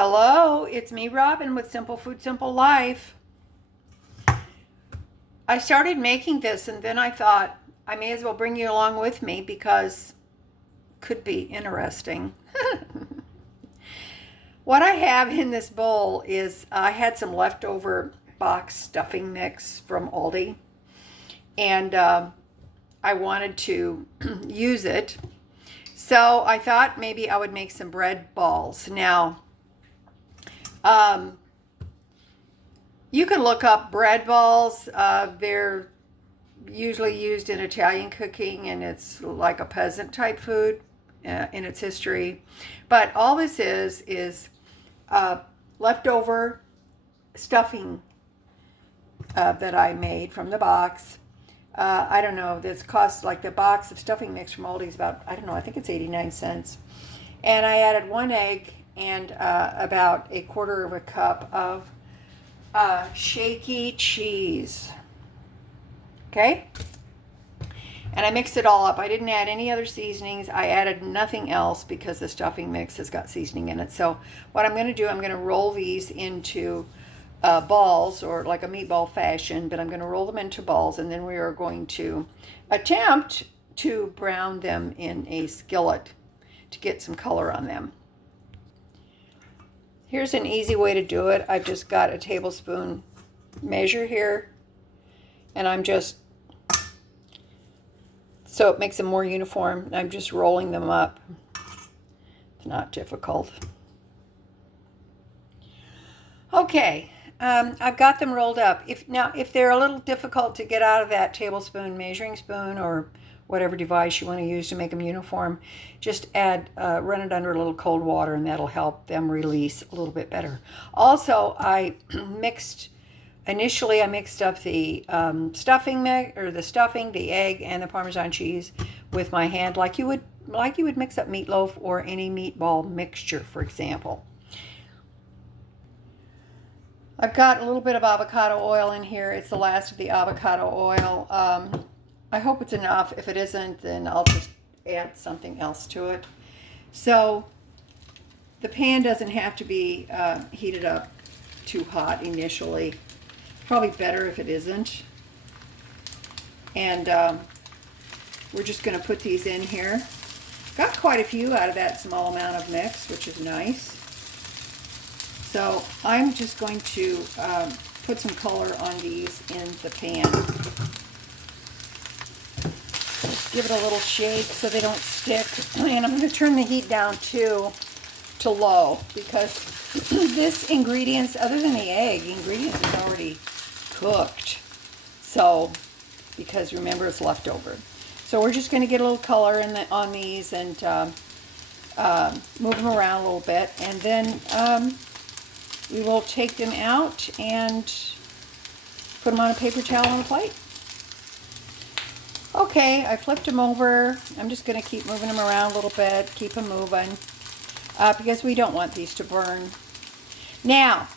Hello, it's me, Robin, with Simple Food, Simple Life. I started making this and then I thought I may as well bring you along with me because it could be interesting. What I have in this bowl is I had some leftover box stuffing mix from Aldi and I wanted to use it. So I thought maybe I would make some bread balls. Now, you can look up bread balls. They're usually used in Italian cooking, and it's like a peasant type food in its history. But all this is leftover stuffing that I made from the box. I don't know, this costs like the box of stuffing mix from Aldi is about, I don't know, I think it's 89 cents. And I added one egg and about a quarter of a cup of shaky cheese. Okay? And I mixed it all up. I didn't add any other seasonings. I added nothing else because the stuffing mix has got seasoning in it. So what I'm going to do, I'm going to roll these into balls, or like a meatball fashion, but I'm going to roll them into balls, and then we are going to attempt to brown them in a skillet to get some color on them. Here's an easy way to do it. I've just got a tablespoon measure here, and I'm just, so it makes them more uniform, I'm just rolling them up. It's not difficult. Okay, I've got them rolled up. If they're a little difficult to get out of that tablespoon measuring spoon or whatever device you want to use to make them uniform, just run it under a little cold water, and that'll help them release a little bit better. Also, initially I mixed up the stuffing, the egg, and the Parmesan cheese with my hand, like you would mix up meatloaf or any meatball mixture, for example. I've got a little bit of avocado oil in here. It's the last of the avocado oil. I hope it's enough. If it isn't, then I'll just add something else to it. So the pan doesn't have to be heated up too hot initially. Probably better if it isn't. And we're just going to put these in here. Got quite a few out of that small amount of mix, which is nice. So I'm just going to put some color on these in the pan. Just give it a little shake so they don't stick. And I'm going to turn the heat down too to low, because this ingredients, other than the egg, the ingredients is already cooked. So, because remember it's leftover. So we're just going to get a little color on these and move them around a little bit, and then we will take them out and put them on a paper towel on a plate. Okay, I flipped them over. I'm just going to keep moving them around a little bit, keep them moving, because we don't want these to burn. Now,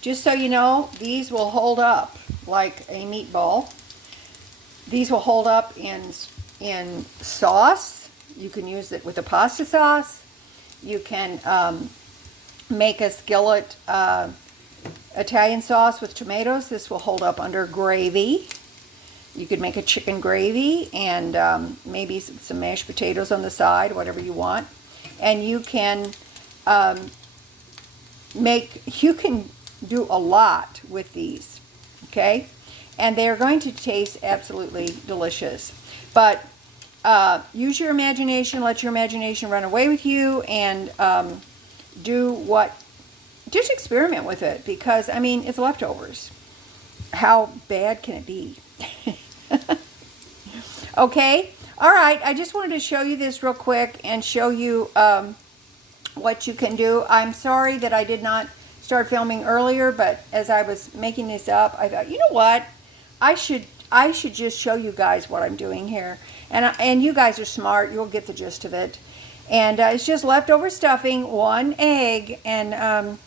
just so you know, these will hold up like a meatball. These will hold up in sauce. You can use it with a pasta sauce. You can make a skillet Italian sauce with tomatoes. This will hold up under gravy. You could make a chicken gravy and maybe some mashed potatoes on the side, whatever you want. And you can you can do a lot with these, okay? And they're going to taste absolutely delicious. But use your imagination, let your imagination run away with you, and just experiment with it, because, I mean, it's leftovers. How bad can it be? Okay, all right, I just wanted to show you this real quick and show you what you can do. I'm sorry that I did not start filming earlier, but as I was making this up, I thought, you know what? I should just show you guys what I'm doing here. And you guys are smart, you'll get the gist of it. And it's just leftover stuffing, one egg, and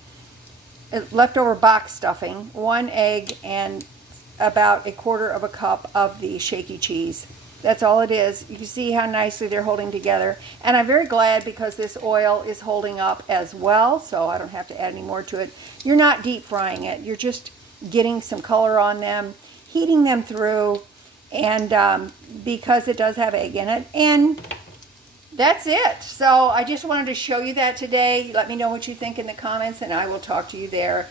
leftover box stuffing, one egg, and about a quarter of a cup of the shaky cheese. That's all it is. You can see how nicely they're holding together. And I'm very glad because this oil is holding up as well, so I don't have to add any more to it. You're not deep frying it. You're just getting some color on them, heating them through, and because it does have egg in it. And that's it. So I just wanted to show you that today. Let me know what you think in the comments, and I will talk to you there.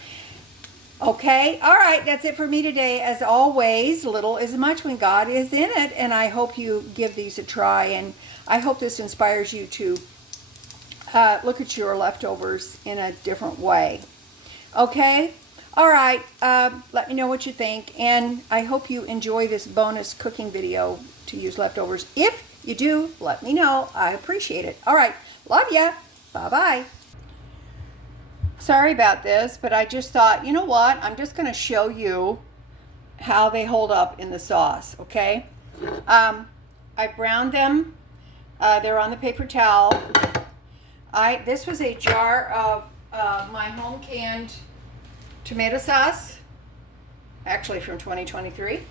Okay, all right, that's it for me today. As always, little is much when God is in it, and I hope you give these a try, and I hope this inspires you to look at your leftovers in a different way. Okay, all right, let me know what you think, and I hope you enjoy this bonus cooking video to use leftovers. If you do, let me know. I appreciate it. All right, love ya. Bye-bye. Sorry about this, but I just thought, you know what? I'm just going to show you how they hold up in the sauce, okay? I browned them. They're on the paper towel. This was a jar of my home canned tomato sauce, actually from 2023.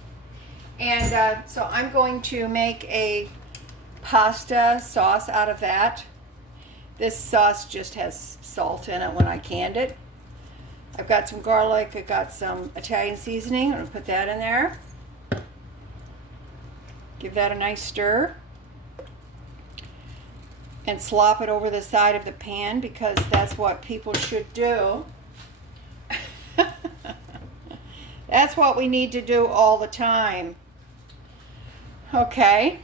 And so I'm going to make a pasta sauce out of that. This sauce just has salt in it when I canned it. I've got some garlic, I've got some Italian seasoning. I'm going to put that in there. Give that a nice stir. And slop it over the side of the pan because that's what people should do. That's what we need to do all the time. Okay.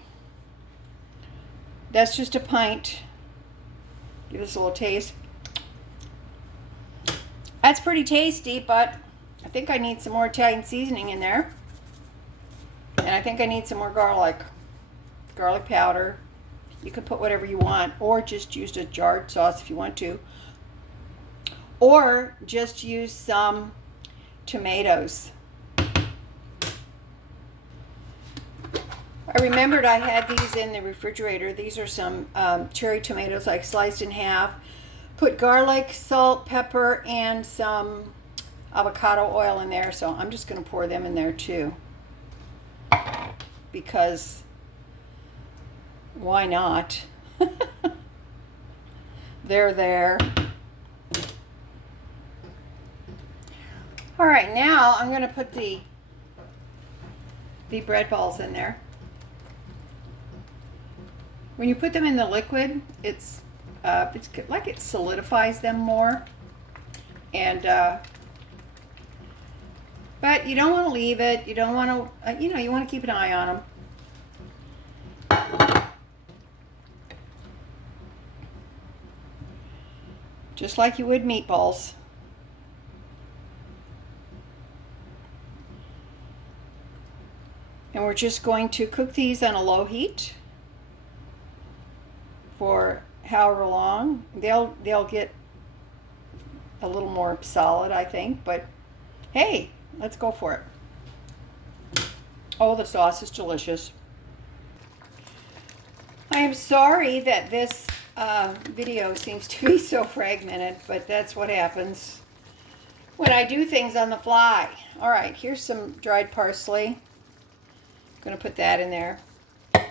That's just a pint. Give this a little taste. That's pretty tasty, but I think I need some more Italian seasoning in there. And I think I need some more garlic powder. You can put whatever you want, or just use a jarred sauce if you want to. Or just use some tomatoes. I remembered I had these in the refrigerator. These are some cherry tomatoes I sliced in half. Put garlic, salt, pepper, and some avocado oil in there. So I'm just going to pour them in there too. Because why not? They're there. All right, now I'm going to put the bread balls in there. When you put them in the liquid, it's like it solidifies them more, and but you don't want to leave it. You don't want to, you want to keep an eye on them, just like you would meatballs. And we're just going to cook these on a low heat for however long. They'll get a little more solid, I think, but hey, let's go for it. Oh, the sauce is delicious. I am sorry that this video seems to be so fragmented, but that's what happens when I do things on the fly. All right, here's some dried parsley. I'm going to put that in there.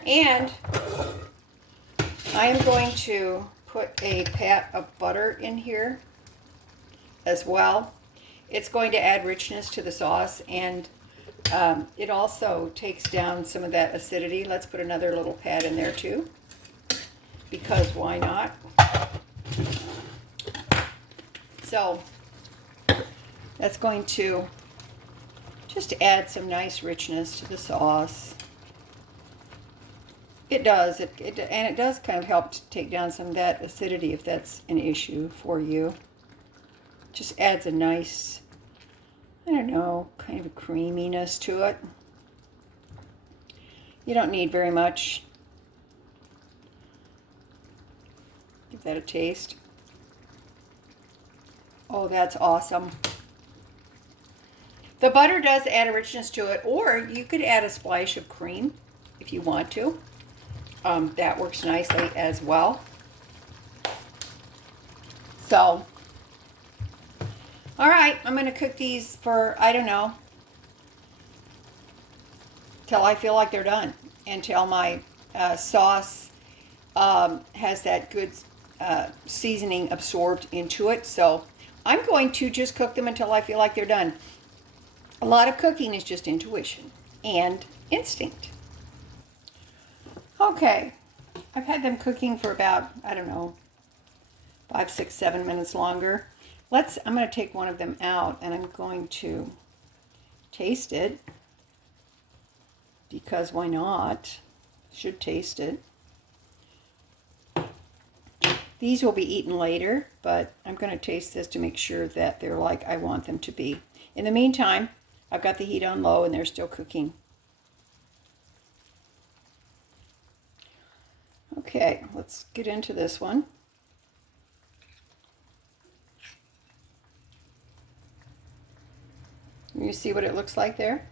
And I am going to put a pat of butter in here as well. It's going to add richness to the sauce, and it also takes down some of that acidity. Let's put another little pat in there too, because why not? So that's going to just add some nice richness to the sauce. It does, and it does kind of help to take down some of that acidity if that's an issue for you. Just adds a nice, I don't know, kind of a creaminess to it. You don't need very much. Give that a taste. Oh, that's awesome. The butter does add a richness to it, or you could add a splash of cream if you want to. That works nicely as well. So, all right, I'm going to cook these for, I don't know, till I feel like they're done. until my sauce has that good seasoning absorbed into it. So I'm going to just cook them until I feel like they're done. A lot of cooking is just intuition and instinct. Okay, I've had them cooking for about, I don't know, 5, 6, 7 minutes longer. I'm going to take one of them out and I'm going to taste it, because why not? Should taste it. These will be eaten later, but I'm going to taste this to make sure that they're like I want them to be. In the meantime, I've got the heat on low and they're still cooking. Okay, let's get into this one. You see what it looks like there?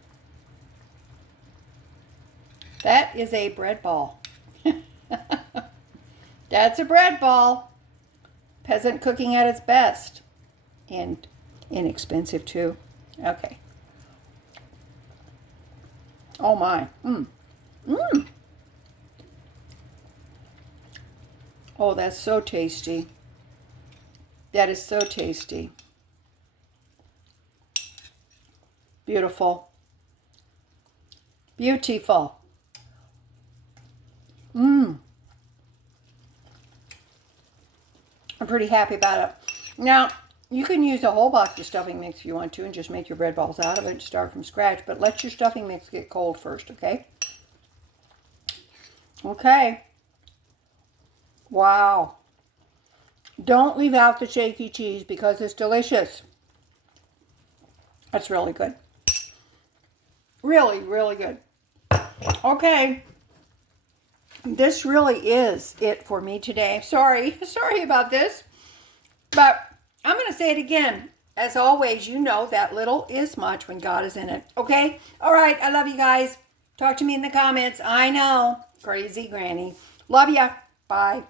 That is a bread ball. That's a bread ball. Peasant cooking at its best. And inexpensive too. Okay. Oh my. Oh, that's so tasty. That is so tasty. Beautiful. Beautiful. I'm pretty happy about it. Now, you can use a whole box of stuffing mix if you want to and just make your bread balls out of it and start from scratch, but let your stuffing mix get cold first, okay? Okay. Wow. Don't leave out the shaky cheese because it's delicious. That's really good. Really, really good. Okay. This really is it for me today. Sorry about this. But I'm going to say it again. As always, you know that little is much when God is in it. Okay? All right. I love you guys. Talk to me in the comments. I know. Crazy Granny. Love ya. Bye.